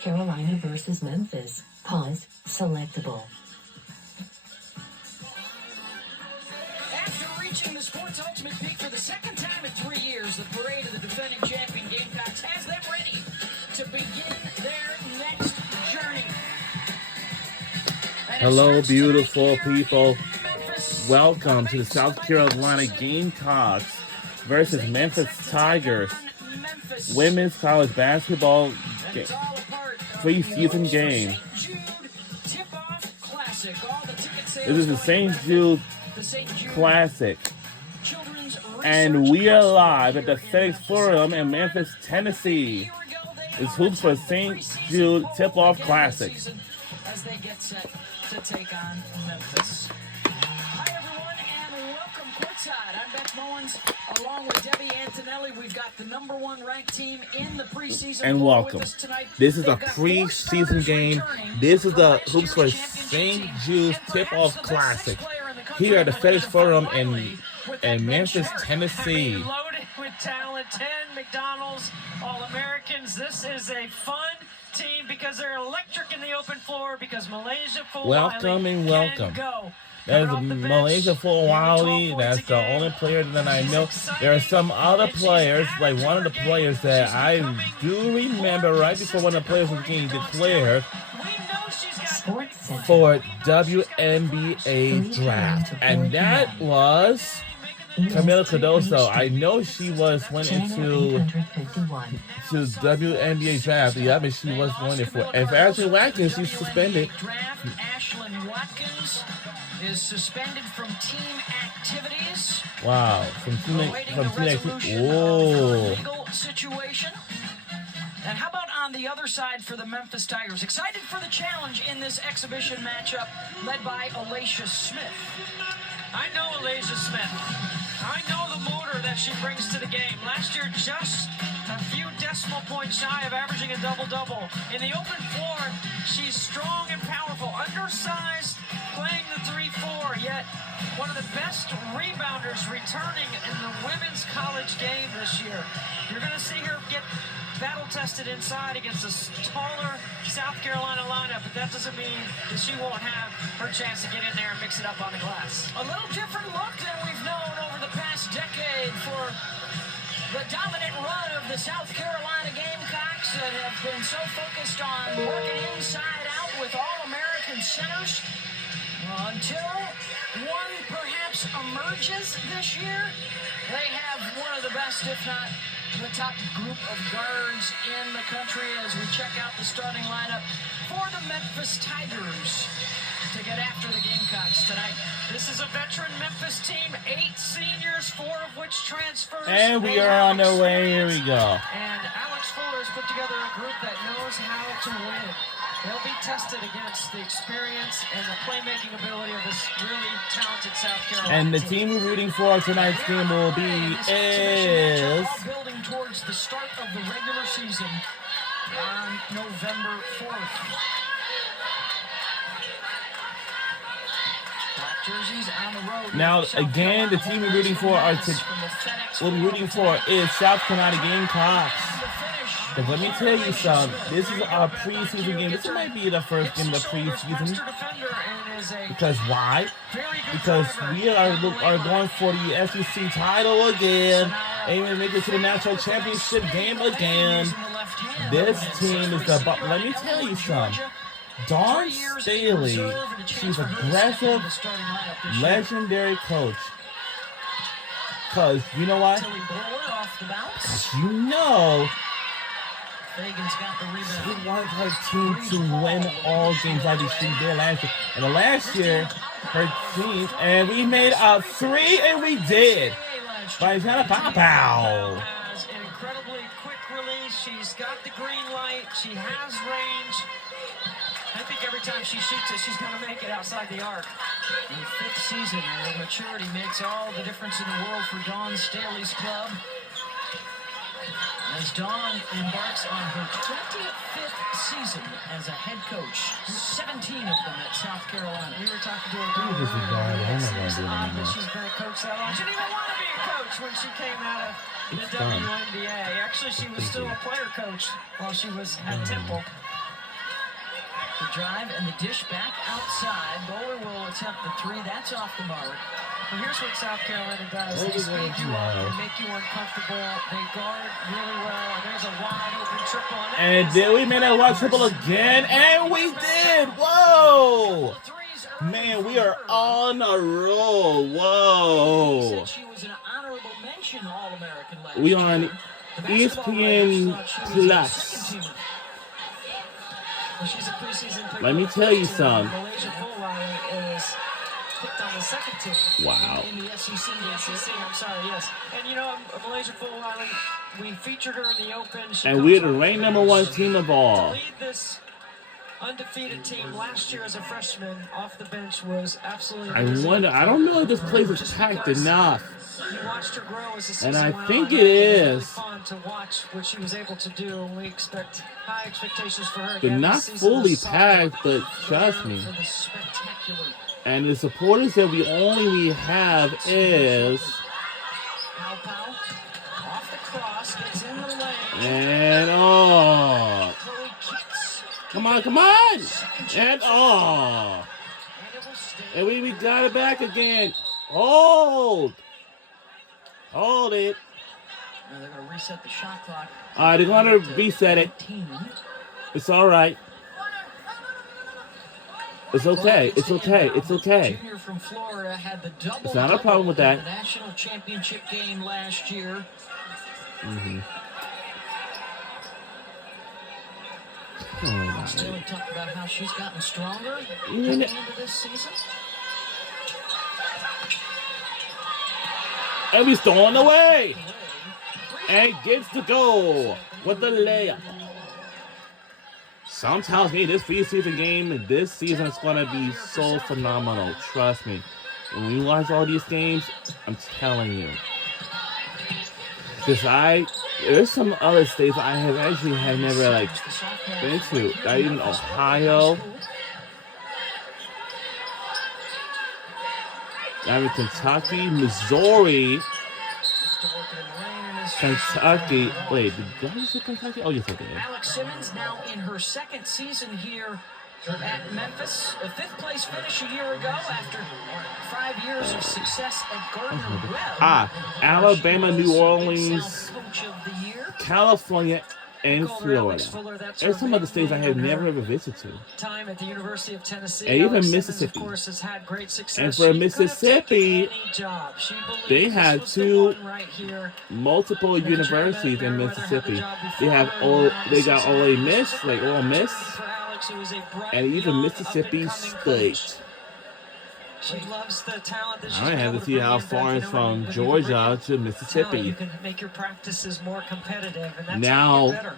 Carolina versus Memphis. Pause. Selectable. After reaching the sport's ultimate peak for the second time in 3 years, the parade of the defending champion Gamecocks has them ready to begin their next journey. Hello, beautiful people. Welcome to the South Carolina Gamecocks versus Memphis Tigers women's college basketball preseason game. This is the St. Jude Classic, and we are live at the FedEx Forum in Memphis, Tennessee. It's hoops for St. Jude Tip-Off Classic. As they get set to take on Memphis. Hi everyone, and welcome courtside. I'm Beth Mullins, along with Debbie Antonelli. We've got the #1 ranked team in the preseason. And welcome. This is a preseason game. This is the hoops for St. Jude's Tip-Off Classic here at the FedEx Forum in Memphis, Tennessee. Loaded with talent, 10 McDonald's All-Americans. This is a fun team because they're electric in the open floor, because Malaysia full welcome and welcome. There's Malaysia full Wiley. That's the only player that I know. There are some other players, like one of the players that I do remember right before one of the players was getting declared for WNBA draft, and that was Camila Cardoso. I know she went into WNBA draft. Yeah, but she was going for. If Ashley Watkins, she's suspended. Ashlyn Watkins is suspended from team activities. Wow, from team activities. Whoa. Legal situation. And how about on the other side for the Memphis Tigers? Excited for the challenge in this exhibition matchup led by Alacia Smith. I know Alacia Smith. I know the motor that she brings to the game. Last year, just a few decimal points shy of averaging a double-double. In the open floor, she's strong and powerful, undersized, playing the 3-4, yet one of the best rebounders returning in the women's college game this year. You're going to see her get battle-tested inside against a taller South Carolina lineup, but that doesn't mean that she won't have her chance to get in there and mix it up on the glass. A little different look than we've known over the past decade for the dominant run of the South Carolina Gamecocks that have been so focused on working inside out with All-American centers. Until one perhaps emerges this year, they have one of the best, if not the top group of guards in the country as we check out the starting lineup for the Memphis Tigers to get after the Gamecocks tonight. This is a veteran Memphis team, 8 seniors, 4 of which transfers. And we are on our way. Here we go. And Alex Fuller has put together a group that knows how to win. They'll be tested against the experience and the playmaking ability of this really talented South Carolina And the team we're rooting for tonight's game will be building towards the start of the regular season on November 4th. Black jerseys on the road. Now, again, the team we're rooting for is South Carolina Gamecocks. Because let me tell you something, this is our preseason game. This might be the first game of the preseason. Because why? Because we are going for the SEC title again. Aiming to make it to the national championship game again. This team is the... Let me tell you something. Dawn Staley, she's aggressive, legendary coach. Because, you know what? Because you know... She wants her team to win all games like she did last year. And the last year, her team, and we made a 3, and we did. By Jenna Pow. Has an incredibly quick release. She's got the green light. She has range. I think every time she shoots it, she's going to make it outside the arc. In the 5th season, where maturity makes all the difference in the world for Dawn Staley's club. As Dawn embarks on her 25th season as a head coach, 17 of them at South Carolina. We were talking to her about This is bad. I'm not going to do it that anymore. she's been a coach that long. She didn't even want to be a coach when she came out of the It's done. WNBA. Actually, she was still a player coach while she was at Temple. The drive and the dish back outside. Bowler will attempt the three. That's off the mark. Well, here's what South Carolina does. They speed you up. They make you uncomfortable. They guard really well. And there's a wide open triple. And then we made that wide triple again. And we did. Whoa. Man, we are on a roll. Whoa. We on ESPN Plus. Let me tell you something. Wow. In the SEC, I'm sorry, yes. And you know, Malaysia Fulwiley, we featured her in the Open. And we're the ranked #1 team of all. To lead this undefeated team last year as a freshman off the bench was absolutely amazing. I wonder, I don't know if this place is packed enough. You watched her grow as a season And I went think on. it is. Fun to watch what she was able to do, and we expect high expectations for her. They're again not this season fully as a packed, sophomore. but trust me. For the spectacular And the supporters that we have is Pow off the cross, gets in the lane. and come on, and and we got it back again. Hold it. Now they're going to reset the shot clock. All right, they're gonna reset it. 15. It's all right. It's okay. It's okay. It's okay. Junior from Florida had the double. It's not a problem with that. The national championship game last year. Staley talked about how she's gotten stronger coming into this season. And we throwing away. And gets to go with the layup. Some tells me this preseason game this season is going to be so phenomenal. Trust me. When you watch all these games, I'm telling you. Because there's some other states I have actually never been to. Not even Ohio. Not even Kentucky, Missouri. Kentucky. Wait, did I say Kentucky? Oh, yes, I did. Alex Simmons now in her second season here at Memphis. A fifth place finish a year ago after 5 years of success at Gardner-Webb. Alabama, New Orleans, South Coach of the Year. California, and Florida. There's some other states I have never ever visited to. Time at the University of Tennessee. And even Alex Mississippi. Simmons, of course, has had great success. And for She Mississippi, could have taken any job. She believed they this had was the two one right here. multiple universities in Mississippi. They got Ole Miss, like Ole Miss, For Alex, who is a bright, and even young, Mississippi up-and-coming coach. State. She loves the talent that she's I have to see how far it's from Georgia to You Mississippi. can make your practices more competitive, and that's Now, how you get better.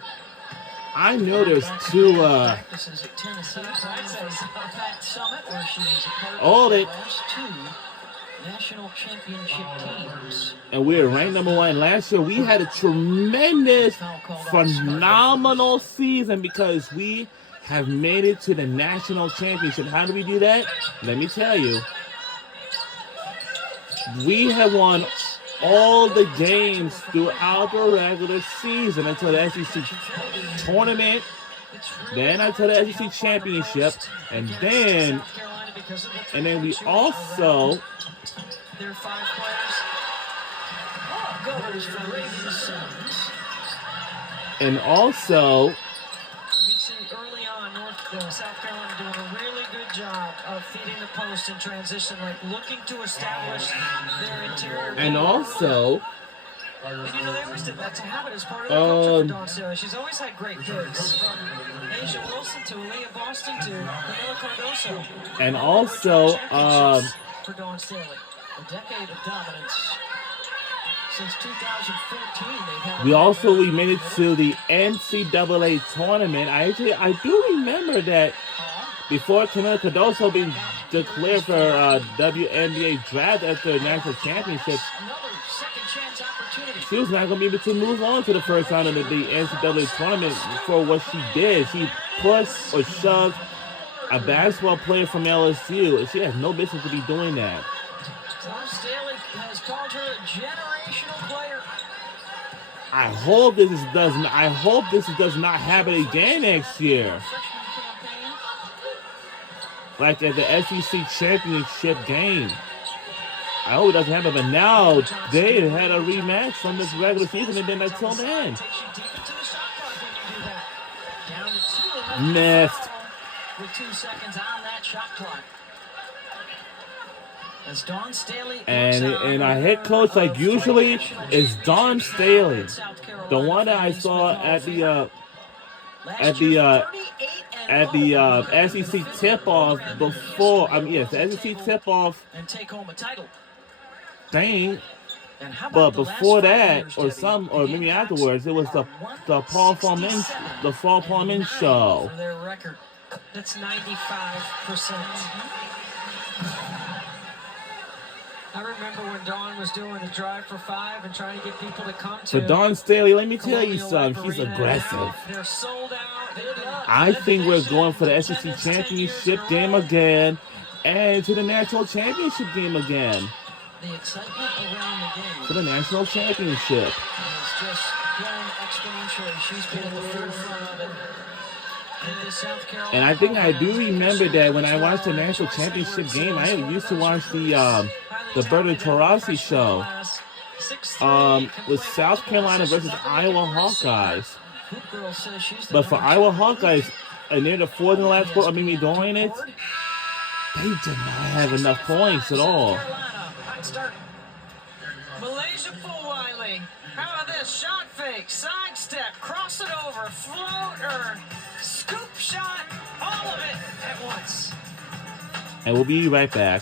I know there's two, Practices at Tennessee, playing for Pat Summit, where she was a part Hold of it. the last two national championship teams. and we were ranked #1. Last year, we had a tremendous, phenomenal season because we have made it to the national championship. How do we do that? Let me tell you. We have won all the games throughout the regular season until the SEC tournament, then until the SEC championship, and then we also There are 5 players. Goes for Raven Simmons. and also You can see early on, South Carolina doing a really good job of feeding the post in transition, like looking to establish their interior. and also And you know, they always did that to have it as part of the culture for Dawn Staley. She's always had great picks, from Asia Wilson to Aaliyah Boston to Camila Cardoso. and also For Dawn Staley. A decade of dominance. Since 2014, they've had. we made it to the NCAA tournament. I do remember that before Camila Cardoso being declared for WNBA draft after the national championship, Another second chance opportunity. she was not going to be able to move on to the first round of the NCAA tournament for what she did. She pushed or shoved a basketball player from LSU, and she has no business to be doing that. Dawn Staley has called her a generational player. I hope this does not happen again next year. Freshman campaign. like at the SEC championship game. I hope it doesn't happen, but now they had a rematch from this regular season and then they told in. Missed. With 2 seconds on that shot clock. As Dawn Staley and our head coach, like usually, is Dawn Staley, the one that I saw at the SEC tip-off before. Yes, the SEC tip-off and take home a title. Thing. But before that, or maybe afterwards, it was the Paul Foreman show. For their record, that's 95%. I remember when Dawn was doing the drive for 5 and trying to get people to come to. But Dawn Staley, let me tell you something. He's aggressive. They're sold out. I think we're going for the SEC championship game again, and to the national championship game again. The excitement around the game for the national championship. It's just growing exponentially. She's been in the forefront of it. And I think I do remember that when I watched the national championship game, I used to watch the Berta Taurasi show with South Carolina versus Iowa Hawkeyes. But for Iowa Hawkeyes, near the fourth and last quarter, during it, they did not have enough points at all. Malaysia for Wiley. How about this? Shot fake, sidestep, cross it over, floater, scoop shot, all of it at once. And we'll be right back.